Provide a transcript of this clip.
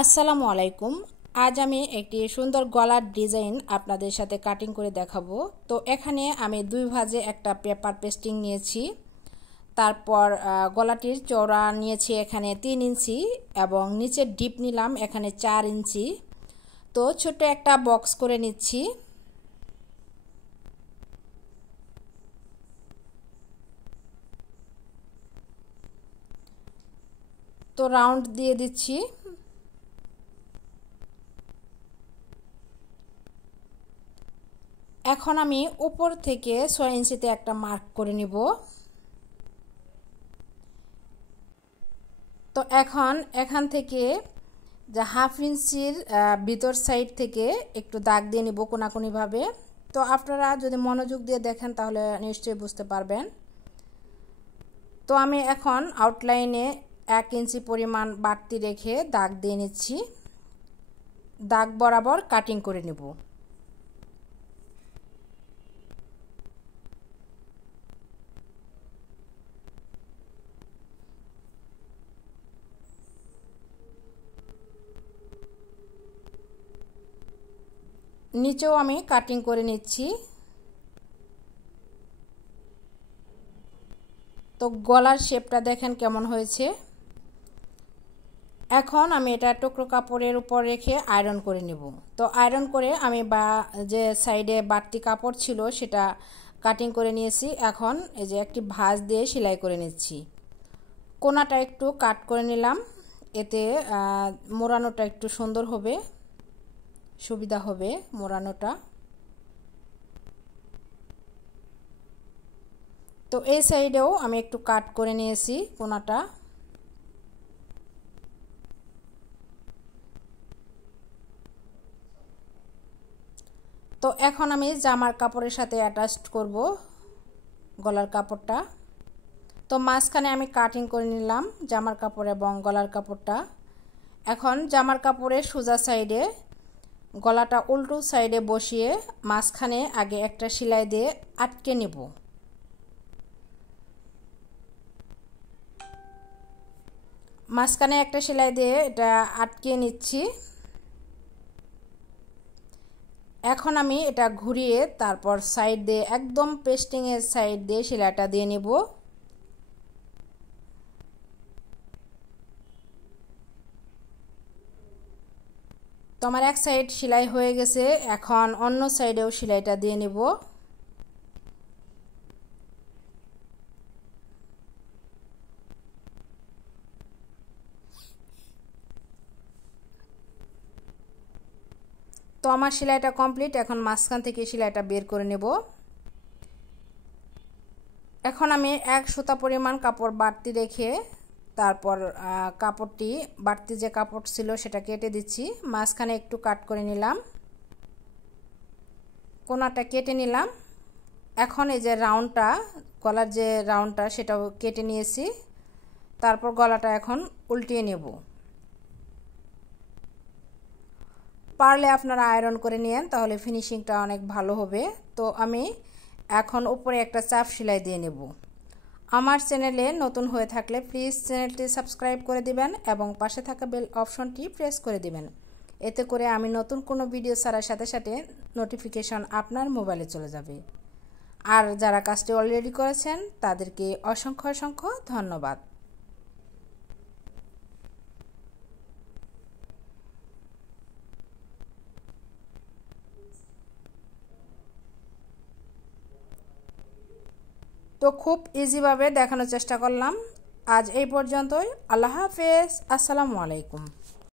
আসসালামু আলাইকুম। আজ আমি একটি সুন্দর গলার ডিজাইন আপনাদের সাথে কাটিং করে দেখাবো। তো এখানে আমি দুই ভাঁজে একটা পেপার পেস্টিং নিয়েছি। তারপর গলাটির চওড়া নিয়েছি এখানে 3 ইঞ্চি এবং নিচের ডিপ নিলাম এখানে 4 ইঞ্চি। তো ছোট একটা বক্স করে নিচ্ছি। তো রাউন্ড দিয়ে দিচ্ছি। এখন আমি উপর থেকে 6 ইঞ্চিতে একটা মার্ক করে নিব। তো এখান থেকে যে হাফ ইঞ্চির ভিতর সাইড থেকে একটু দাগ দিয়ে নিব কোনাকুনিভাবে। তো আপনারা যদি মনোযোগ দিয়ে দেখেন তাহলে নিশ্চয়ই বুঝতে পারবেন। তো আমি এখন আউটলাইনে 1 ইঞ্চি পরিমাণ বাড়তি রেখে দাগ দিয়ে নিচ্ছি। দাগ বরাবর কাটিং করে নেব। নিচেও আমি কাটিং করে নিচ্ছি। তো গলার শেপটা দেখেন কেমন হয়েছে। এখন আমি এটা টুকরো কাপড়ের উপর রেখে আয়রন করে নেব। তো আয়রন করে আমি যে সাইডে বাড়তি কাপড় ছিল সেটা কাটিং করে নিয়েছি। এখন এই যে একটি ভাঁজ দিয়ে সেলাই করে নিচ্ছি। কোনাটা একটু কাট করে নিলাম, এতে মোড়ানোটা একটু সুন্দর হবে, সুবিধা হবে মোড়ানোটা। তো এই সাইডেও আমি একটু কাট করে নিয়েছি কোনাটা। তো এখন আমি জামার কাপড়ের সাথে অ্যাটাচ করব গলার কাপড়টা। তো মাঝখানে আমি কাটিং করে নিলাম জামার কাপড় এবং গলার কাপড়টা। এখন জামার কাপড়ের সোজা সাইডে গলাটা উল্টো সাইডে বসিয়ে মাঝখানে আগে একটা সেলাই দিয়ে আটকে নেব। মাঝখানে একটা সেলাই দিয়ে এটা আটকে নিচ্ছি। এখন আমি এটা ঘুরিয়ে তারপর সাইড দিয়ে একদম পেস্টিংয়ের সাইড দিয়ে সেলাইটা দিয়ে নেব। তো আমার এক সাইড সেলাই হয়ে গেছে, এখন অন্য সাইডেও সেলাইটা দিয়ে নেব। তো আমার সেলাইটা কমপ্লিট। এখন মাঝখান থেকে সেলাইটা বের করে নেব। এখন আমি 1 সুতা পরিমাণ কাপড় বাড়তি রেখে তারপর কাপড়টি বাড়তি যে কাপড় ছিল সেটা কেটে দিচ্ছি। মাঝখানে একটু কাট করে নিলাম, কোনাটা কেটে নিলাম। এখন এই যে রাউন্ডটা, গলার যে রাউন্ডটা সেটাও কেটে নিয়েছি। তারপর গলাটা এখন উল্টিয়ে নেব। পারলে আপনারা আয়রন করে নিয়েন, তাহলে ফিনিশিংটা অনেক ভালো হবে। তো আমি এখন উপরে একটা চাপ সেলাই দিয়ে নেব। আমার চ্যানেলে নতুন হয়ে থাকলে প্লিজ চ্যানেলটি সাবস্ক্রাইব করে দিবেন এবং পাশে থাকা বেল অপশনটি প্রেস করে দিবেন। এতে করে আমি নতুন কোনো ভিডিও ছাড়ার সাথে সাথে নোটিফিকেশন আপনার মোবাইলে চলে যাবে। আর যারা কাজটি অলরেডি করেছেন তাদেরকে অসংখ্য অসংখ্য ধন্যবাদ। তো খুব ইজিভাবে দেখানোর চেষ্টা করলাম। আজ এই পর্যন্তই। আল্লাহ হাফেজ। আসসালামু আলাইকুম।